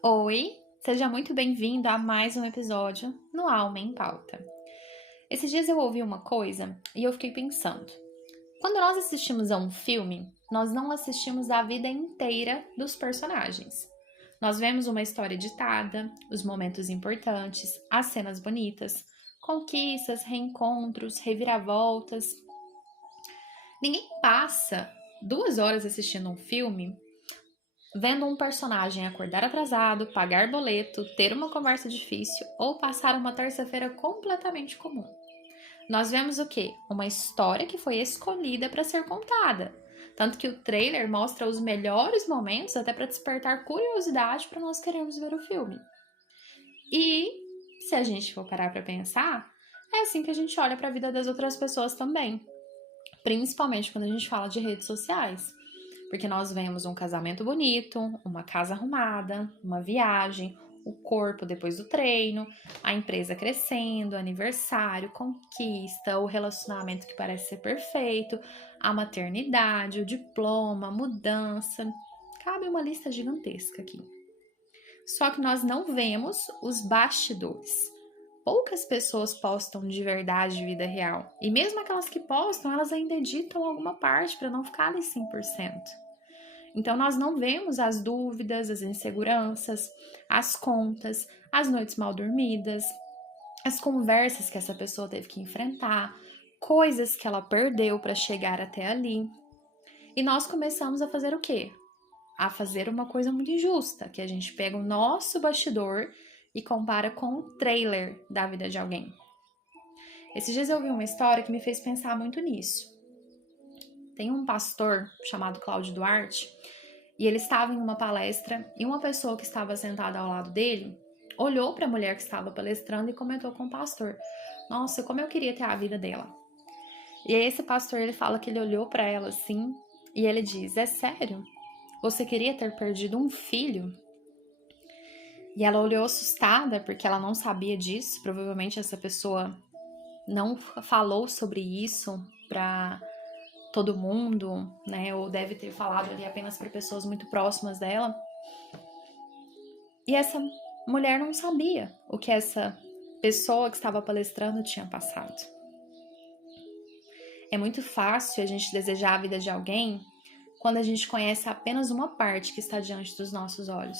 Oi, seja muito bem-vindo a mais um episódio no Alma em Pauta. Esses dias eu ouvi uma coisa e eu fiquei pensando. Quando nós assistimos a um filme, nós não assistimos a vida inteira dos personagens. Nós vemos uma história ditada, os momentos importantes, as cenas bonitas, conquistas, reencontros, reviravoltas. Ninguém passa 2 horas assistindo um filme vendo um personagem acordar atrasado, pagar boleto, ter uma conversa difícil ou passar uma terça-feira completamente comum. Nós vemos o quê? Uma história que foi escolhida para ser contada. Tanto que o trailer mostra os melhores momentos até para despertar curiosidade para nós queremos ver o filme. E se a gente for parar para pensar, é assim que a gente olha para a vida das outras pessoas também, principalmente quando a gente fala de redes sociais. Porque nós vemos um casamento bonito, uma casa arrumada, uma viagem, o corpo depois do treino, a empresa crescendo, aniversário, conquista, o relacionamento que parece ser perfeito, a maternidade, o diploma, a mudança. Cabe uma lista gigantesca aqui. Só que nós não vemos os bastidores. Poucas pessoas postam de verdade vida real. E mesmo aquelas que postam, elas ainda editam alguma parte para não ficar ali 100%. Então, nós não vemos as dúvidas, as inseguranças, as contas, as noites mal dormidas, as conversas que essa pessoa teve que enfrentar, coisas que ela perdeu para chegar até ali. E nós começamos a fazer o quê? A fazer uma coisa muito injusta, que a gente pega o nosso bastidor e compara com o trailer da vida de alguém. Esses dias eu ouvi uma história que me fez pensar muito nisso. Tem um pastor chamado Cláudio Duarte e ele estava em uma palestra e uma pessoa que estava sentada ao lado dele olhou para a mulher que estava palestrando e comentou com o pastor: "Nossa, como eu queria ter a vida dela". E aí esse pastor ele fala que ele olhou para ela assim e ele diz: "É sério? Você queria ter perdido um filho?" E ela olhou assustada porque ela não sabia disso. Provavelmente essa pessoa não falou sobre isso para todo mundo, né? Ou deve ter falado ali apenas para pessoas muito próximas dela. E essa mulher não sabia o que essa pessoa que estava palestrando tinha passado. É muito fácil a gente desejar a vida de alguém quando a gente conhece apenas uma parte que está diante dos nossos olhos.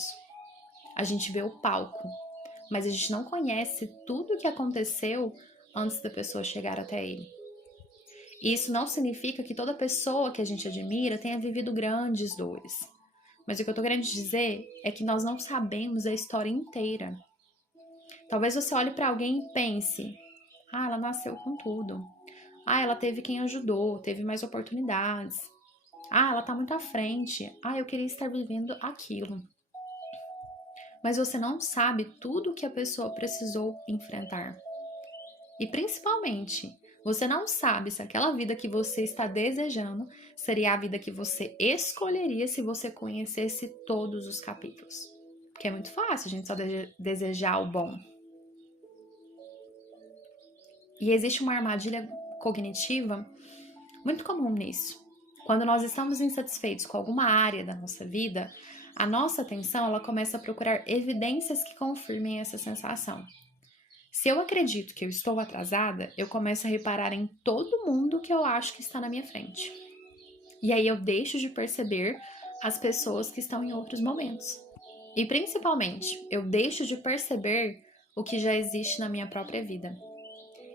A gente vê o palco, mas a gente não conhece tudo o que aconteceu antes da pessoa chegar até ele. E isso não significa que toda pessoa que a gente admira tenha vivido grandes dores. Mas o que eu tô querendo dizer é que nós não sabemos a história inteira. Talvez você olhe para alguém e pense: ah, ela nasceu com tudo. Ah, ela teve quem ajudou, teve mais oportunidades. Ah, ela tá muito à frente. Ah, eu queria estar vivendo aquilo. Mas você não sabe tudo o que a pessoa precisou enfrentar. E principalmente, você não sabe se aquela vida que você está desejando seria a vida que você escolheria se você conhecesse todos os capítulos. Porque é muito fácil a gente só desejar o bom. E existe uma armadilha cognitiva muito comum nisso. Quando nós estamos insatisfeitos com alguma área da nossa vida, a nossa atenção ela começa a procurar evidências que confirmem essa sensação. Se eu acredito que eu estou atrasada, eu começo a reparar em todo mundo que eu acho que está na minha frente. E aí eu deixo de perceber as pessoas que estão em outros momentos. E principalmente, eu deixo de perceber o que já existe na minha própria vida.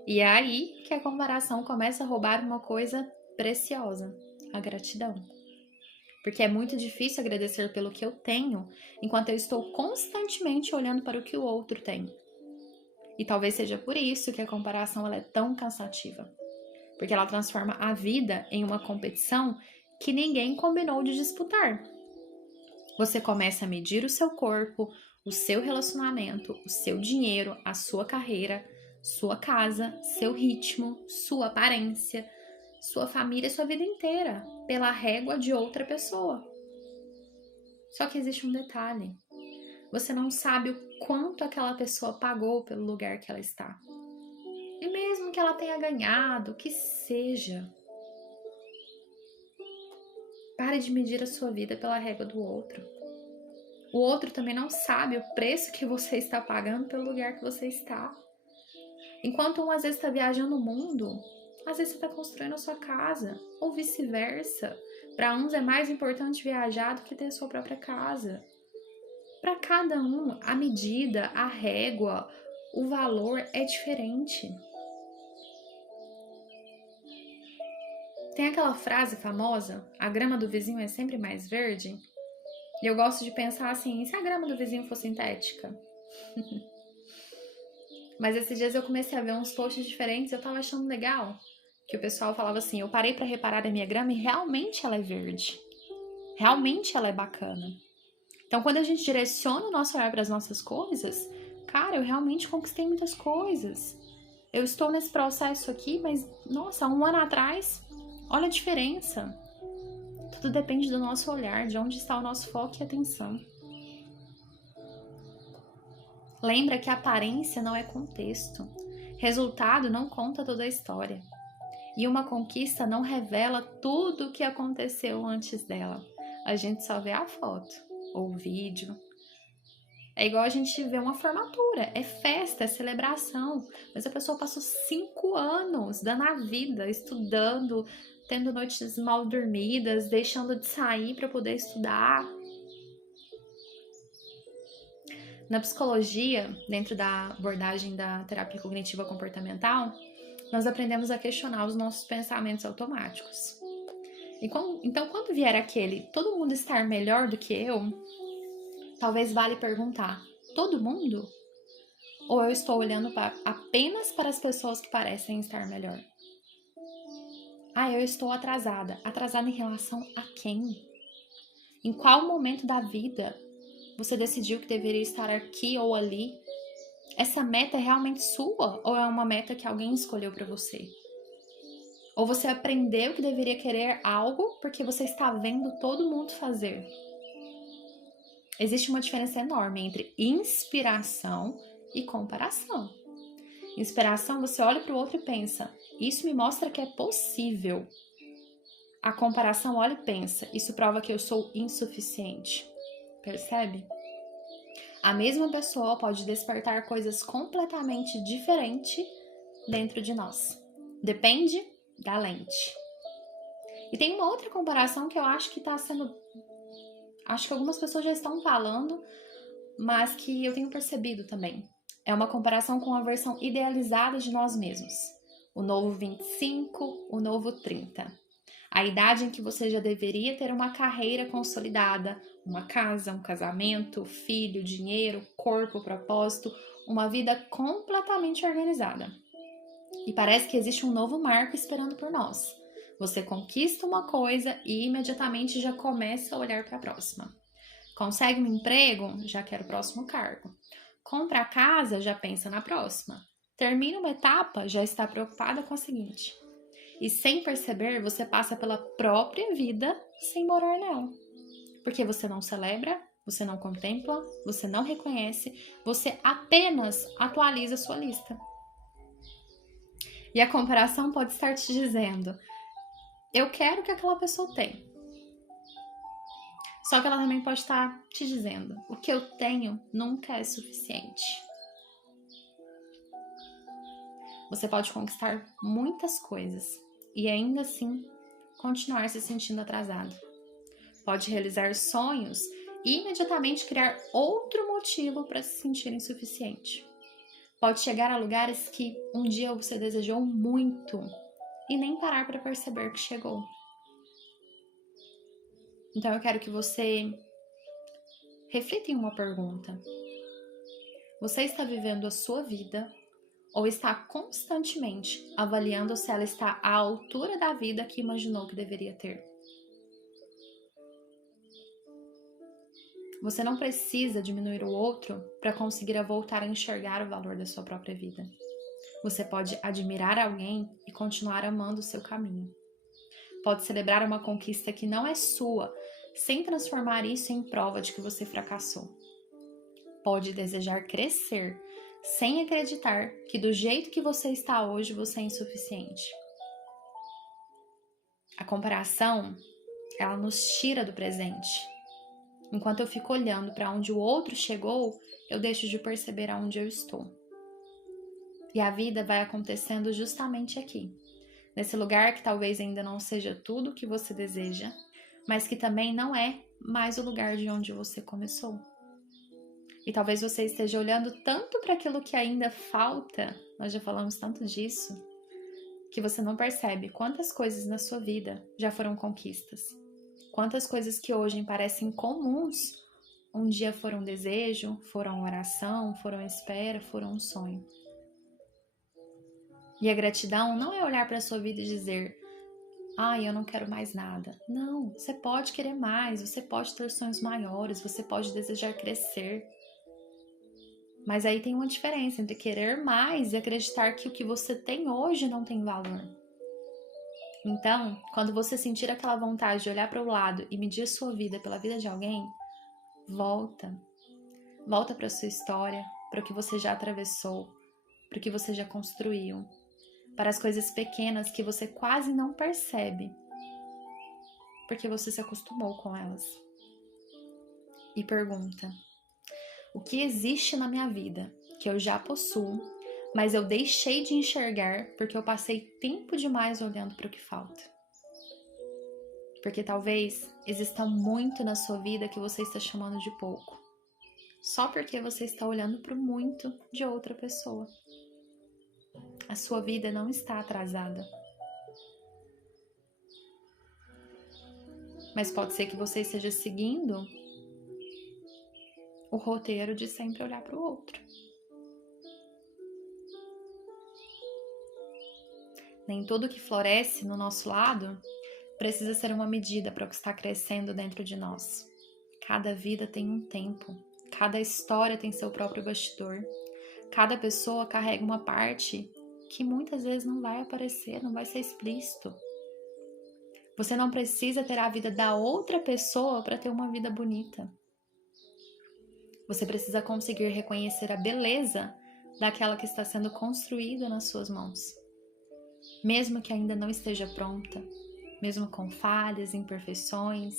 E é aí que a comparação começa a roubar uma coisa preciosa, a gratidão. Porque é muito difícil agradecer pelo que eu tenho, enquanto eu estou constantemente olhando para o que o outro tem. E talvez seja por isso que a comparação ela é tão cansativa. Porque ela transforma a vida em uma competição que ninguém combinou de disputar. Você começa a medir o seu corpo, o seu relacionamento, o seu dinheiro, a sua carreira, sua casa, seu ritmo, sua aparência, sua família, sua vida inteira, pela régua de outra pessoa. Só que existe um detalhe. Você não sabe o quanto aquela pessoa pagou pelo lugar que ela está. E mesmo que ela tenha ganhado, que seja, pare de medir a sua vida pela régua do outro. O outro também não sabe o preço que você está pagando pelo lugar que você está. Enquanto um às vezes está viajando o mundo, às vezes você está construindo a sua casa, ou vice-versa. Para uns é mais importante viajar do que ter a sua própria casa. Para cada um, a medida, a régua, o valor é diferente. Tem aquela frase famosa, a grama do vizinho é sempre mais verde? E eu gosto de pensar assim, e se a grama do vizinho fosse sintética? Mas esses dias eu comecei a ver uns posts diferentes e eu tava achando legal. Que o pessoal falava assim, eu parei pra reparar a minha grama e realmente ela é verde. Realmente ela é bacana. Então quando a gente direciona o nosso olhar para as nossas coisas, cara, eu realmente conquistei muitas coisas. Eu estou nesse processo aqui, mas, nossa, 1 ano atrás, olha a diferença. Tudo depende do nosso olhar, de onde está o nosso foco e atenção. Lembra que aparência não é contexto. Resultado não conta toda a história. E uma conquista não revela tudo o que aconteceu antes dela. A gente só vê a foto ou o vídeo. É igual a gente vê uma formatura, é festa, é celebração. Mas a pessoa passou 5 anos dando a vida, estudando, tendo noites mal dormidas, deixando de sair para poder estudar. Na psicologia, dentro da abordagem da terapia cognitiva comportamental, nós aprendemos a questionar os nossos pensamentos automáticos. Então, quando vier aquele todo mundo estar melhor do que eu, talvez vale perguntar, todo mundo? Ou eu estou olhando apenas para as pessoas que parecem estar melhor? Eu estou atrasada. Atrasada em relação a quem? Em qual momento da vida você decidiu que deveria estar aqui ou ali? Essa meta é realmente sua ou é uma meta que alguém escolheu para você? Ou você aprendeu que deveria querer algo porque você está vendo todo mundo fazer? Existe uma diferença enorme entre inspiração e comparação. Inspiração, você olha para o outro e pensa, isso me mostra que é possível. A comparação olha e pensa, isso prova que eu sou insuficiente. Percebe? A mesma pessoa pode despertar coisas completamente diferentes dentro de nós. Depende da lente. E tem uma outra comparação que eu acho que está sendo... Acho que algumas pessoas já estão falando, mas que eu tenho percebido também. É uma comparação com a versão idealizada de nós mesmos. O novo 25, o novo 30. A idade em que você já deveria ter uma carreira consolidada, uma casa, um casamento, filho, dinheiro, corpo, propósito, uma vida completamente organizada. E parece que existe um novo marco esperando por nós. Você conquista uma coisa e imediatamente já começa a olhar para a próxima. Consegue um emprego? Já quer o próximo cargo. Compra a casa? Já pensa na próxima. Termina uma etapa? Já está preocupada com a seguinte. E sem perceber, você passa pela própria vida sem morar nela. Porque você não celebra, você não contempla, você não reconhece, você apenas atualiza a sua lista. E a comparação pode estar te dizendo, eu quero o que aquela pessoa tem. Só que ela também pode estar te dizendo, o que eu tenho nunca é suficiente. Você pode conquistar muitas coisas e ainda assim continuar se sentindo atrasado. Pode realizar sonhos e imediatamente criar outro motivo para se sentir insuficiente. Pode chegar a lugares que um dia você desejou muito e nem parar para perceber que chegou. Então eu quero que você reflita em uma pergunta. Você está vivendo a sua vida ou está constantemente avaliando se ela está à altura da vida que imaginou que deveria ter? Você não precisa diminuir o outro para conseguir voltar a enxergar o valor da sua própria vida. Você pode admirar alguém e continuar amando o seu caminho. Pode celebrar uma conquista que não é sua, sem transformar isso em prova de que você fracassou. Pode desejar crescer, sem acreditar que do jeito que você está hoje, você é insuficiente. A comparação, ela nos tira do presente. Enquanto eu fico olhando para onde o outro chegou, eu deixo de perceber aonde eu estou. E a vida vai acontecendo justamente aqui, nesse lugar que talvez ainda não seja tudo o que você deseja, mas que também não é mais o lugar de onde você começou. E talvez você esteja olhando tanto para aquilo que ainda falta, nós já falamos tanto disso, que você não percebe quantas coisas na sua vida já foram conquistas. Quantas coisas que hoje parecem comuns, um dia foram desejo, foram oração, foram espera, foram um sonho. E a gratidão não é olhar para a sua vida e dizer: eu não quero mais nada. Não, você pode querer mais, você pode ter sonhos maiores, você pode desejar crescer. Mas aí tem uma diferença entre querer mais e acreditar que o que você tem hoje não tem valor. Então, quando você sentir aquela vontade de olhar para o lado e medir a sua vida pela vida de alguém, volta. Volta para a sua história, para o que você já atravessou, para o que você já construiu, para as coisas pequenas que você quase não percebe, porque você se acostumou com elas. E pergunta: o que existe na minha vida que eu já possuo, mas eu deixei de enxergar porque eu passei tempo demais olhando para o que falta? Porque talvez exista muito na sua vida que você está chamando de pouco, só porque você está olhando para o muito de outra pessoa. A sua vida não está atrasada. Mas pode ser que você esteja seguindo o roteiro de sempre olhar para o outro. Nem tudo que floresce no nosso lado precisa ser uma medida para o que está crescendo dentro de nós. Cada vida tem um tempo, cada história tem seu próprio bastidor, cada pessoa carrega uma parte que muitas vezes não vai aparecer, não vai ser explícito. Você não precisa ter a vida da outra pessoa para ter uma vida bonita. Você precisa conseguir reconhecer a beleza daquela que está sendo construída nas suas mãos. Mesmo que ainda não esteja pronta, mesmo com falhas, imperfeições,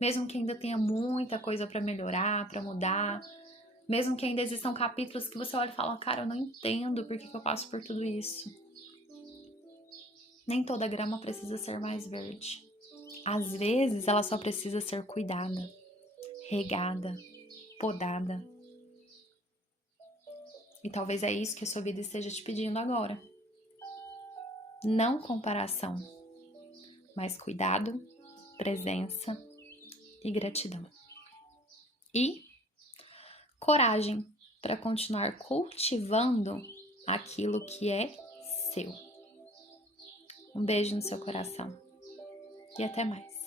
mesmo que ainda tenha muita coisa para melhorar, para mudar, mesmo que ainda existam capítulos que você olha e fala: cara, eu não entendo por que eu passo por tudo isso. Nem toda grama precisa ser mais verde. Às vezes ela só precisa ser cuidada, regada, podada. E talvez é isso que a sua vida esteja te pedindo agora. Não comparação, mas cuidado, presença e gratidão. E coragem para continuar cultivando aquilo que é seu. Um beijo no seu coração e até mais.